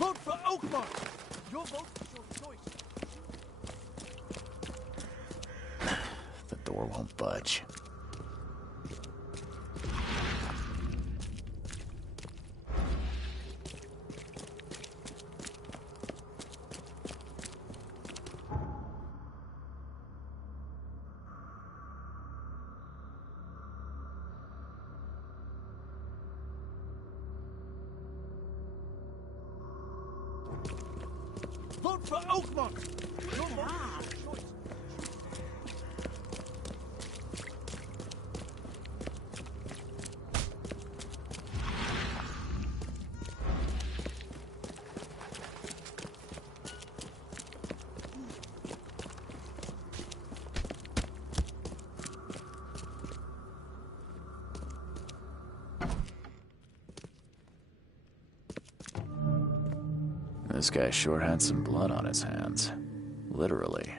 Vote for Oakmont! Your vote is your choice. The door won't budge. Vote for Oakmont! Your vote is your choice. This guy sure had some blood on his hands. Literally.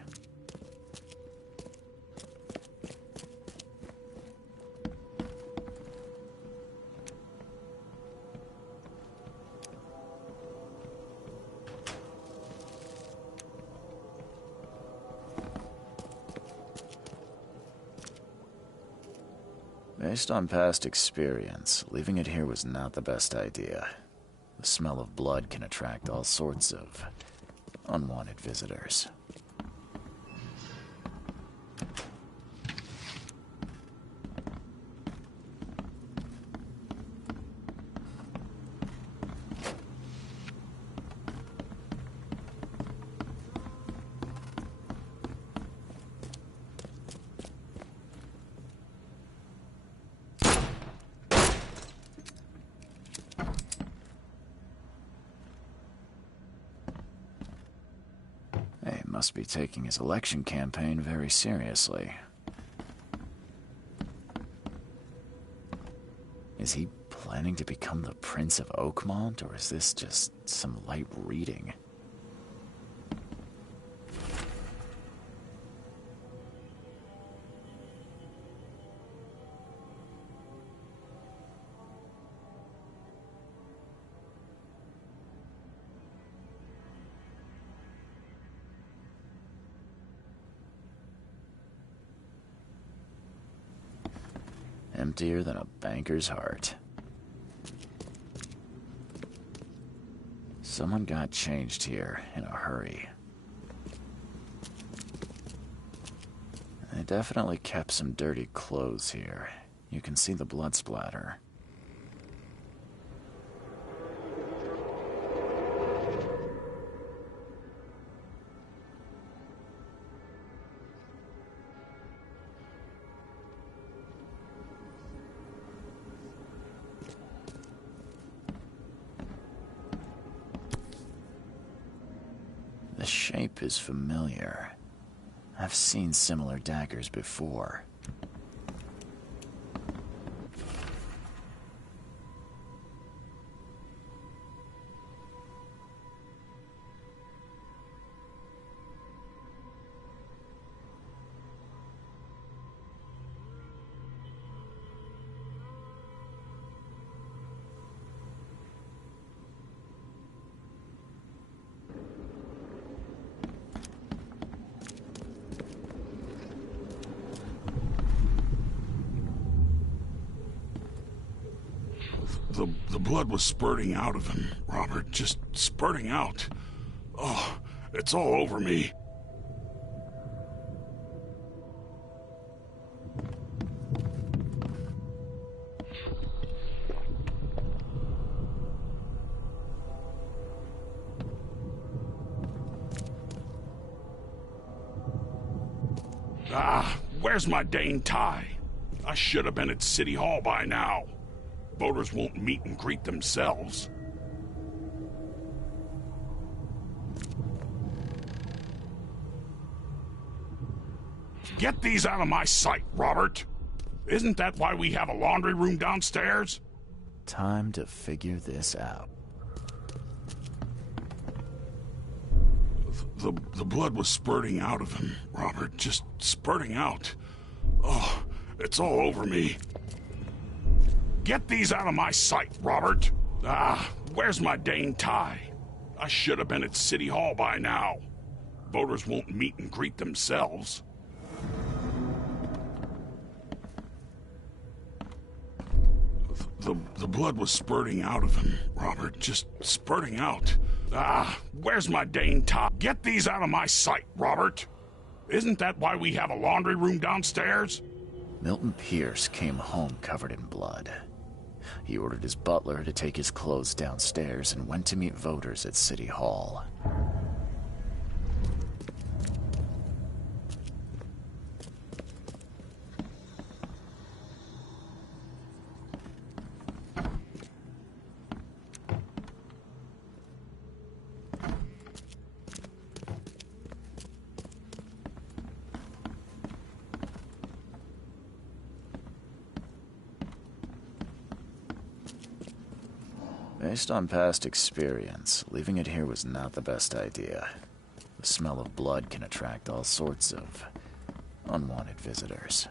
Based on past experience, leaving it here was not the best idea. The smell of blood can attract all sorts of unwanted visitors. He must be taking his election campaign very seriously. Is he planning to become the Prince of Oakmont, or is this just some light reading? Emptier than a banker's heart. Someone got changed here in a hurry. They definitely kept some dirty clothes here. You can see the blood splatter. The shape is familiar. I've seen similar daggers before. The blood was spurting out of him, Robert. Just spurting out. Oh, it's all over me. Ah, where's my dang tie? I should have been at City Hall by now. Voters won't meet and greet themselves. Get these out of my sight, Robert. Isn't that why we have a laundry room downstairs? Time to figure this out. The blood was spurting out of him, Robert. Just spurting out. Oh, it's all over me. Get these out of my sight, Robert. Ah, where's my dang tie? I should have been at City Hall by now. Voters won't meet and greet themselves. The blood was spurting out of him, Robert. Just spurting out. Ah, where's my dang tie? Get these out of my sight, Robert. Isn't that why we have a laundry room downstairs? Milton Pierce came home covered in blood. He ordered his butler to take his clothes downstairs and went to meet voters at City Hall. Based on past experience, leaving it here was not the best idea. The smell of blood can attract all sorts of unwanted visitors.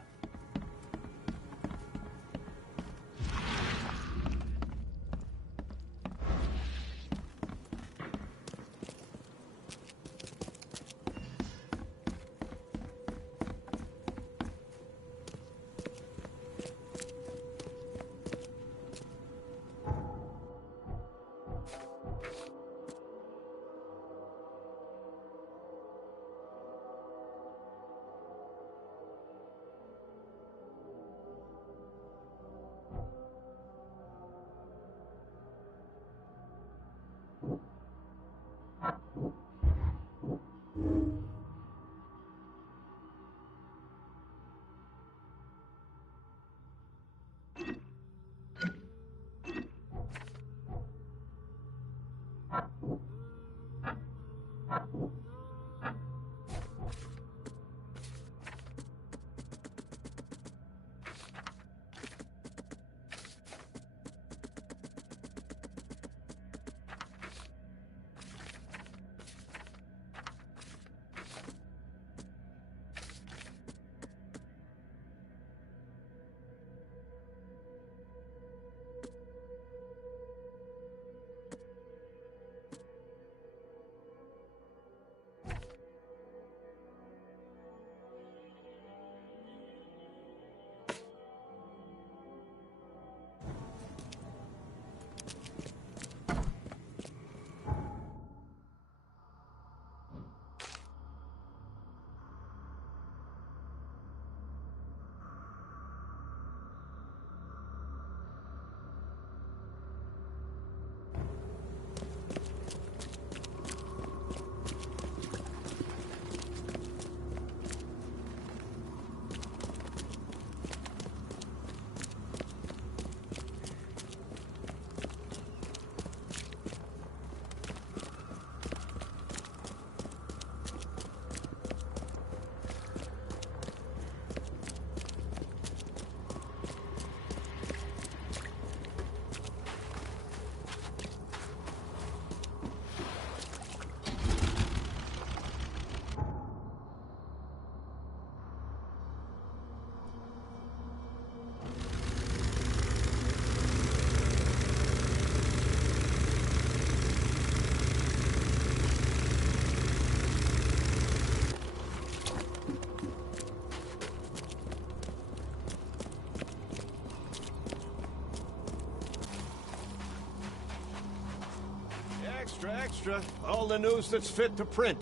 Extra, extra. All the news that's fit to print.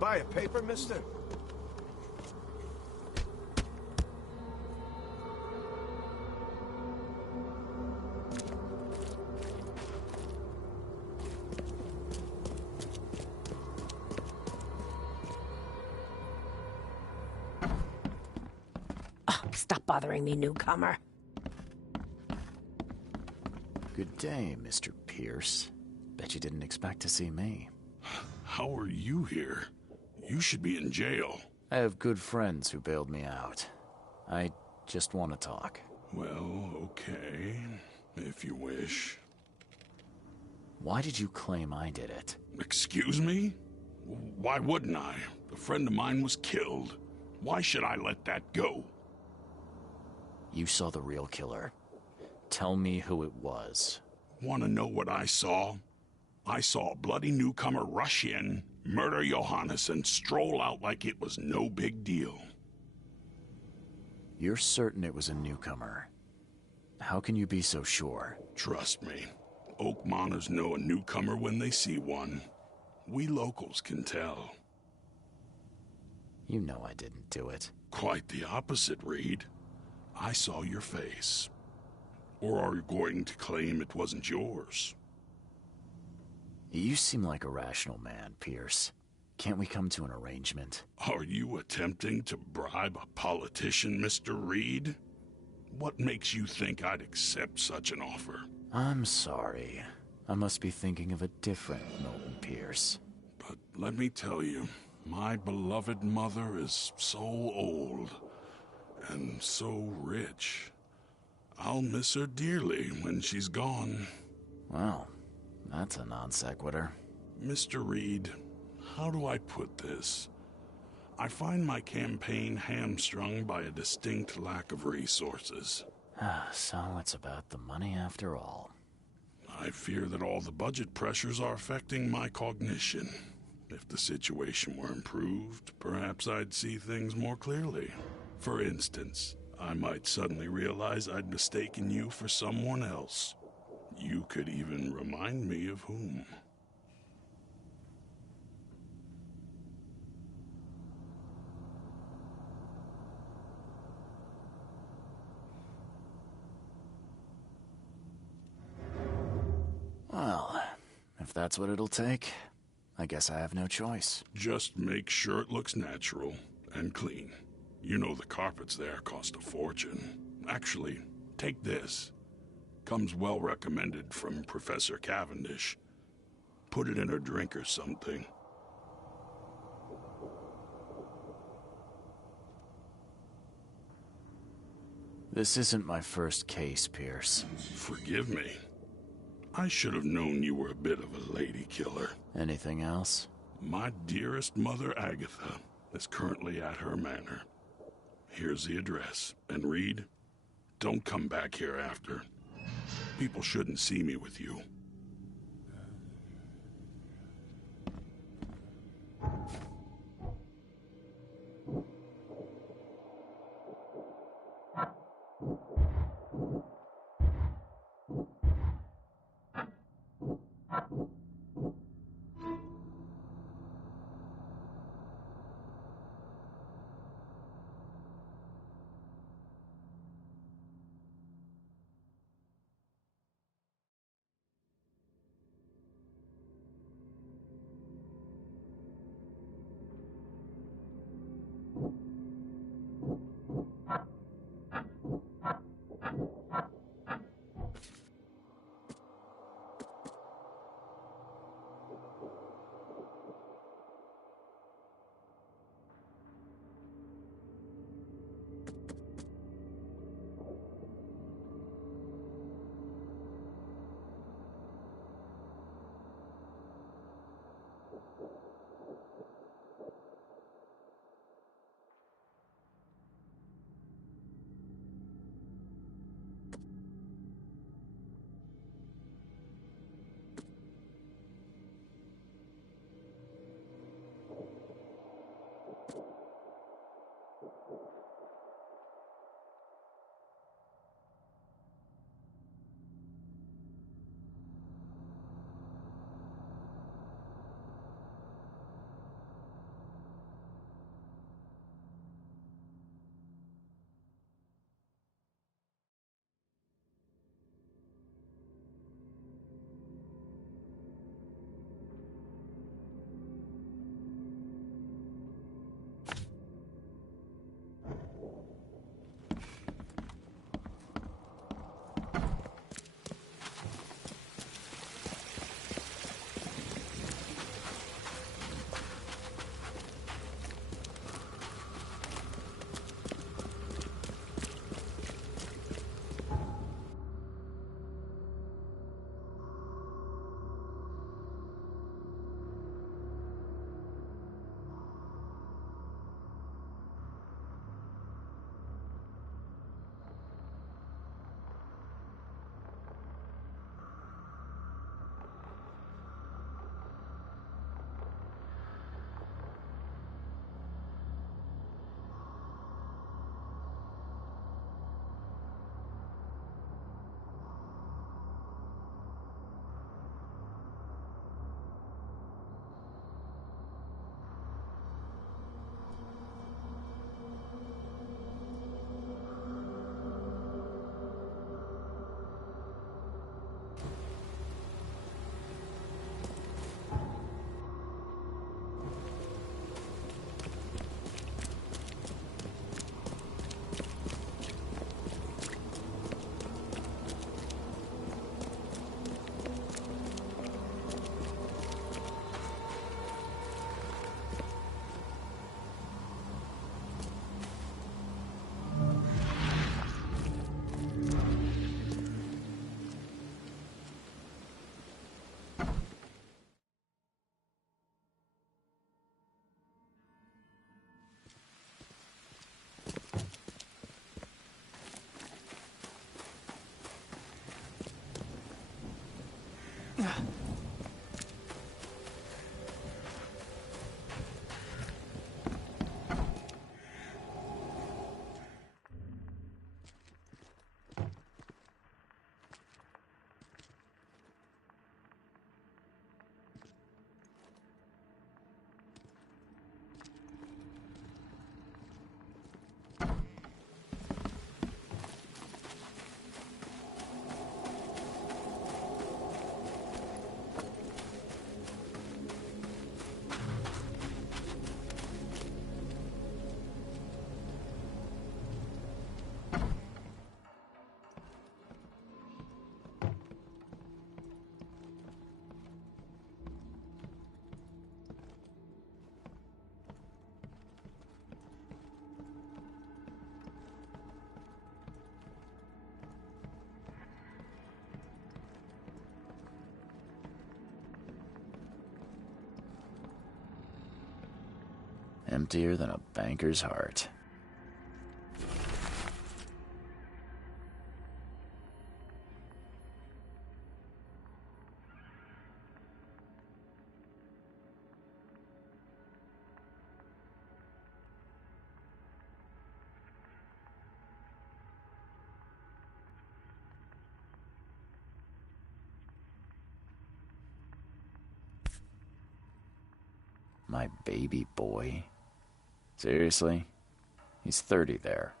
Buy a paper, mister? Oh, stop bothering me, newcomer. Good day, Mr. Pierce. Bet you didn't expect to see me. How are you here? You should be in jail. I have good friends who bailed me out. I just want to talk. Well, okay, if you wish. Why did you claim I did it? Excuse me? Why wouldn't I? A friend of mine was killed. Why should I let that go? You saw the real killer. Tell me who it was. Want to know what I saw? I saw a bloody newcomer rush in, murder Johannes, and stroll out like it was no big deal. You're certain it was a newcomer. How can you be so sure? Trust me. Oakmoners know a newcomer when they see one. We locals can tell. You know I didn't do it. Quite the opposite, Reed. I saw your face. Or are you going to claim it wasn't yours? You seem like a rational man, Pierce. Can't we come to an arrangement? Are you attempting to bribe a politician, Mr. Reed? What makes you think I'd accept such an offer? I'm sorry. I must be thinking of a different Milton Pierce. But let me tell you, my beloved mother is so old and so rich. I'll miss her dearly when she's gone. Well, That's a non sequitur. Mr. Reed, how do I put this? I find my campaign hamstrung by a distinct lack of resources. So it's about the money after all. I fear that all the budget pressures are affecting my cognition. If the situation were improved, perhaps I'd see things more clearly. For instance, I might suddenly realize I'd mistaken you for someone else. You could even remind me of whom. Well, if that's what it'll take, I guess I have no choice. Just make sure it looks natural and clean. You know the carpets there cost a fortune. Actually, take this. Comes well recommended from Professor Cavendish. Put it in a drink or something. This isn't my first case, Pierce. Forgive me. I should have known you were a bit of a lady killer. Anything else? My dearest mother, Agatha, is currently at her manor. Here's the address. And Reed, don't come back here after. People shouldn't see me with you. Emptier than a banker's heart. My baby boy? Seriously? He's 30 there.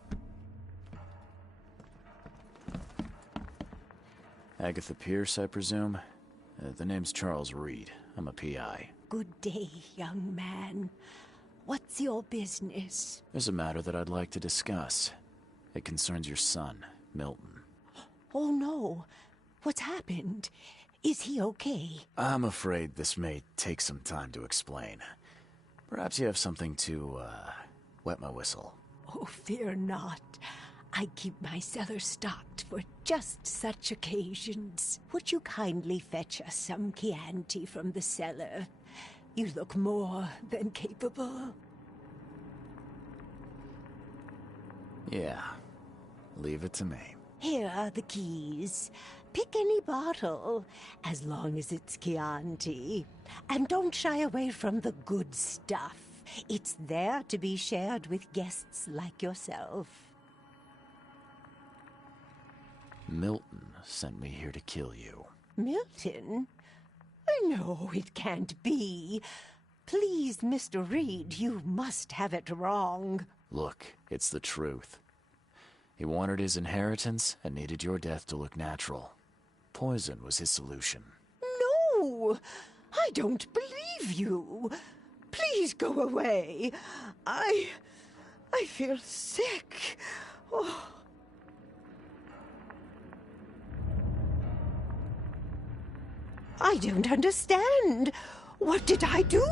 Agatha Pierce, I presume? The name's Charles Reed. I'm a PI. Good day, young man. What's your business? There's a matter that I'd like to discuss. It concerns your son, Milton. Oh, no. What's happened? Is he okay? I'm afraid this may take some time to explain. Perhaps you have something to, wet my whistle. Oh, fear not. I keep my cellar stocked for just such occasions. Would you kindly fetch us some Chianti from the cellar? You look more than capable. Yeah. Leave it to me. Here are the keys. Pick any bottle, as long as it's Chianti. And don't shy away from the good stuff. It's there to be shared with guests like yourself. Milton sent me here to kill you. Milton? No, it can't be. Please, Mr. Reed, you must have it wrong. Look, it's the truth. He wanted his inheritance and needed your death to look natural. Poison was his solution. No! I don't believe you. Please go away. I feel sick. Oh. I don't understand. What did I do?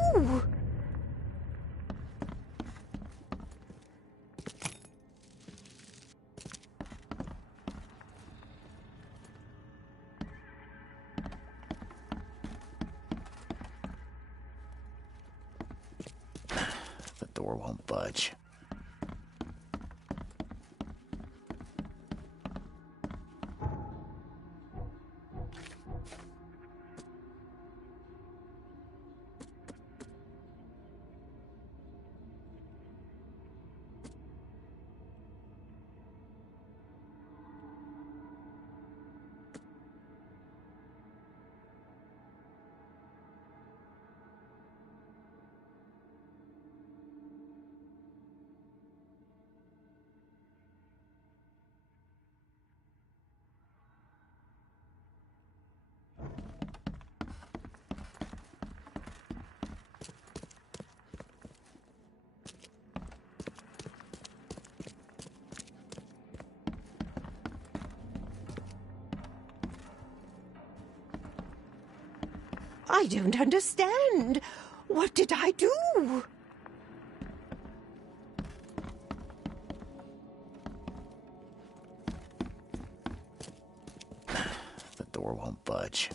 The door won't budge. I don't understand. What did I do? The door won't budge.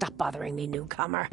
Stop bothering me, newcomer.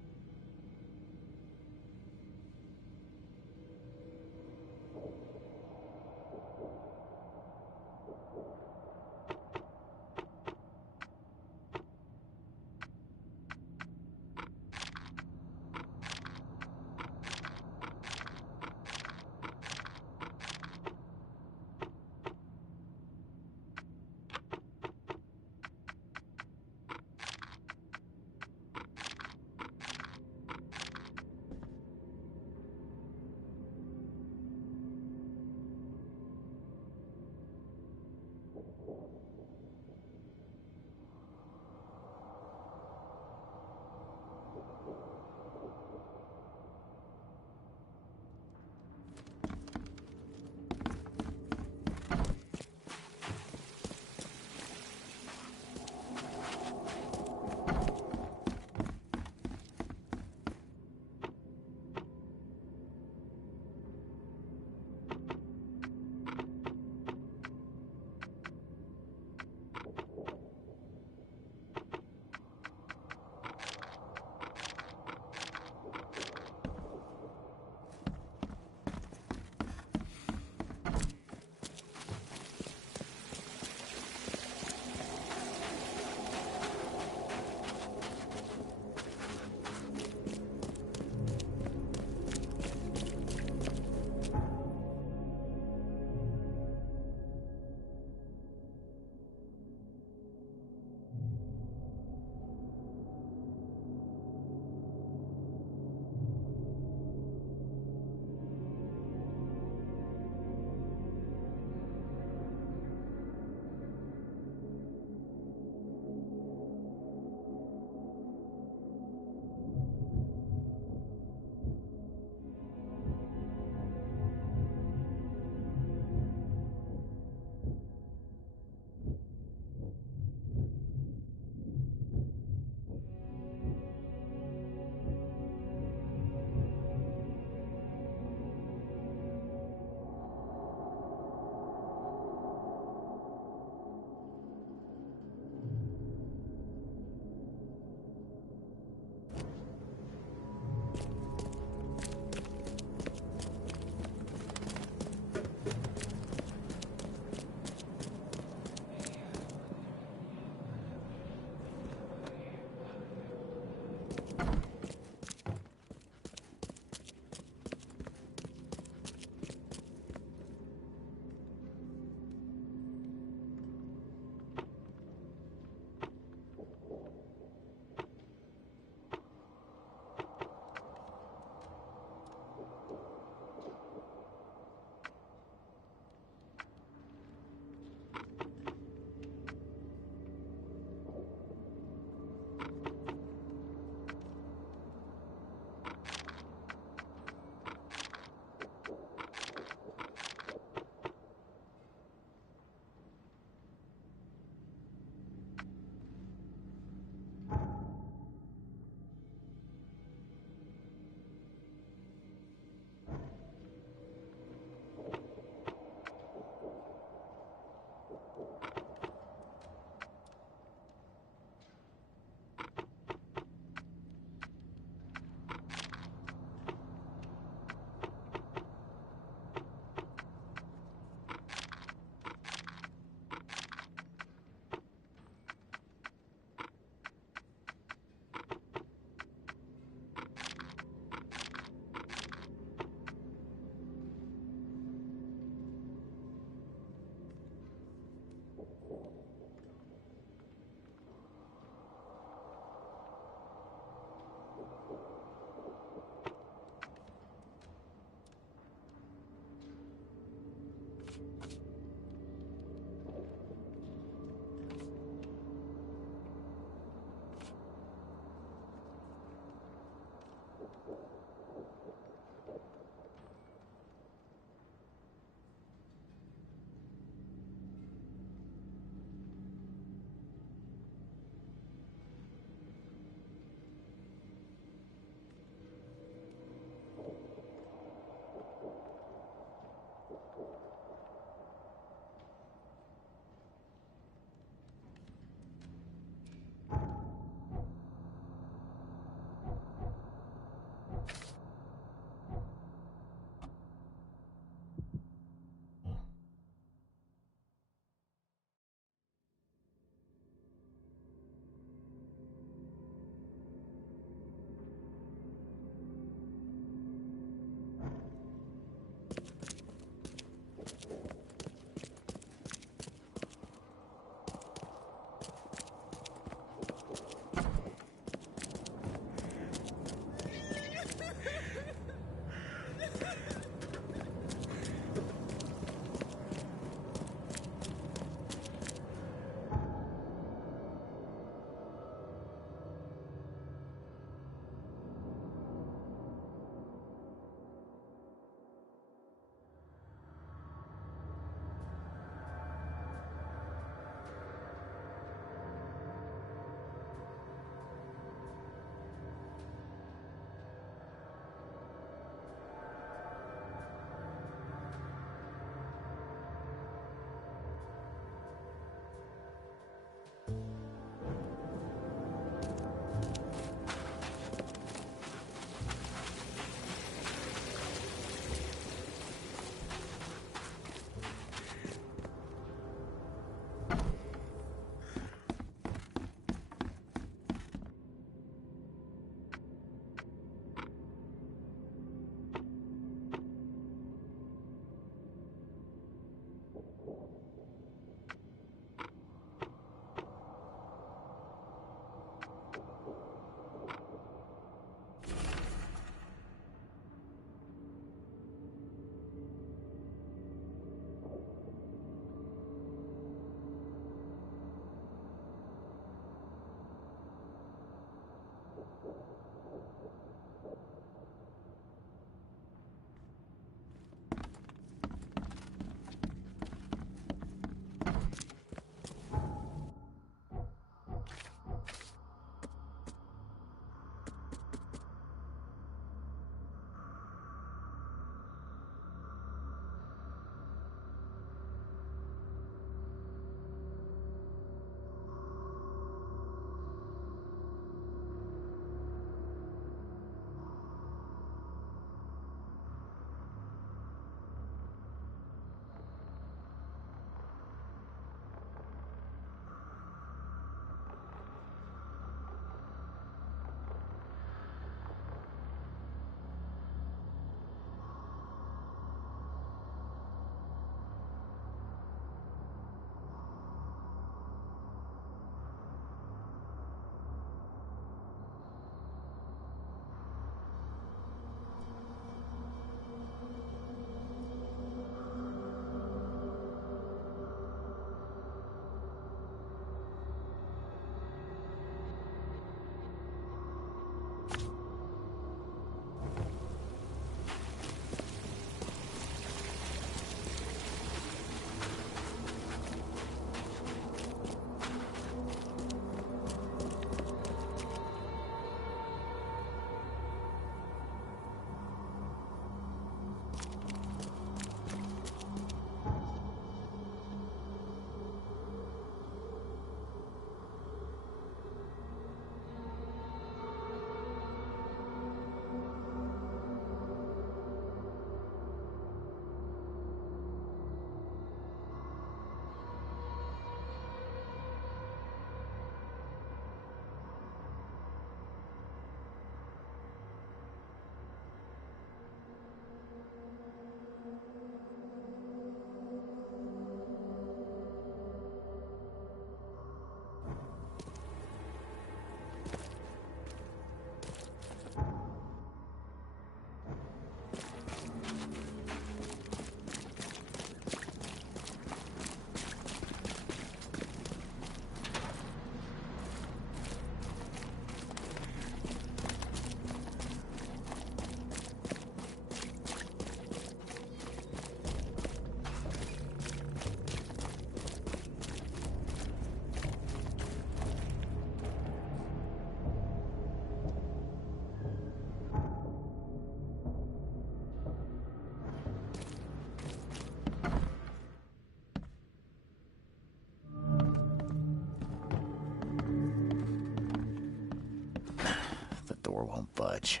won't budge.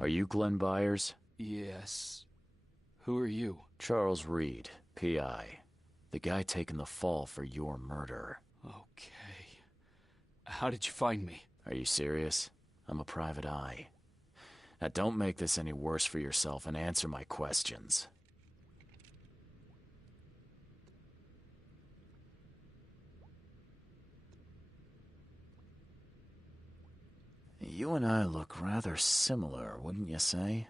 Are you Glenn Byers? Yes. Who are you? Charles Reed, P.I. The guy taking the fall for your murder. Okay. How did you find me? Are you serious? I'm a private eye. Now don't make this any worse for yourself and answer my questions. You and I look rather similar, wouldn't you say?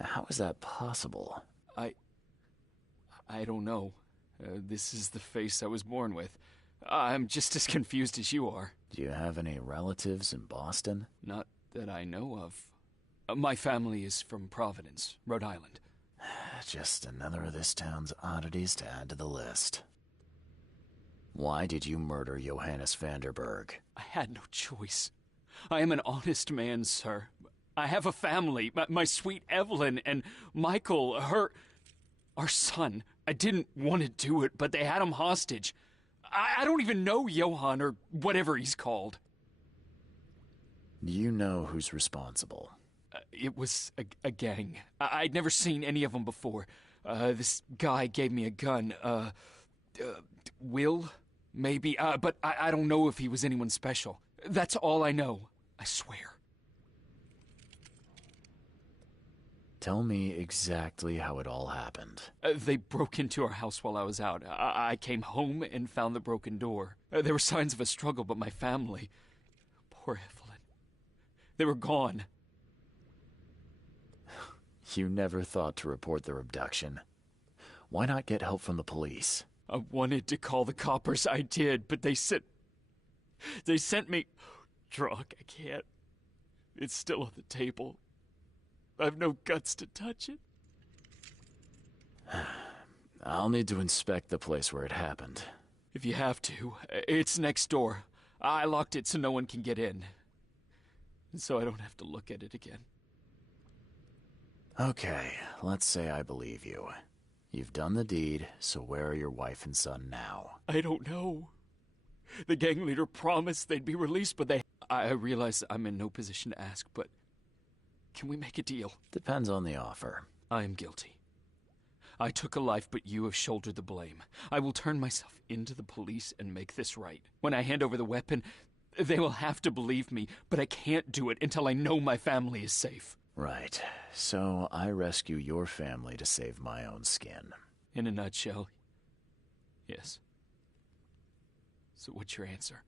How is that possible? I don't know. This is the face I was born with. I'm just as confused as you are. Do you have any relatives in Boston? Not that I know of. My family is from Providence, Rhode Island. Just another of this town's oddities to add to the list. Why did you murder Johannes Vanderberg? I had no choice. I am an honest man, sir. I have a family. My sweet Evelyn and Michael, our son. I didn't want to do it, but they had him hostage. I don't even know Johann or whatever he's called. Do you know who's responsible? It was a gang. I'd never seen any of them before. This guy gave me a gun. Will? Maybe. But I don't know if he was anyone special. That's all I know. I swear. Tell me exactly how it all happened. They broke into our house while I was out. I came home and found the broken door. There were signs of a struggle, but my family... Poor Evelyn. They were gone. You never thought to report their abduction. Why not get help from the police? I wanted to call the coppers. I did, but they sent me... Drunk, I can't. It's still on the table. I've no guts to touch it. I'll need to inspect the place where it happened. If you have to, it's next door. I locked it so no one can get in. So I don't have to look at it again. Okay, let's say I believe you. You've done the deed, so where are your wife and son now? I don't know. The gang leader promised they'd be released, but I realize I'm in no position to ask, but... Can we make a deal? Depends on the offer. I am guilty. I took a life, but you have shouldered the blame. I will turn myself into the police and make this right. When I hand over the weapon, they will have to believe me, but I can't do it until I know my family is safe. Right. So I rescue your family to save my own skin. In a nutshell, yes. So what's your answer?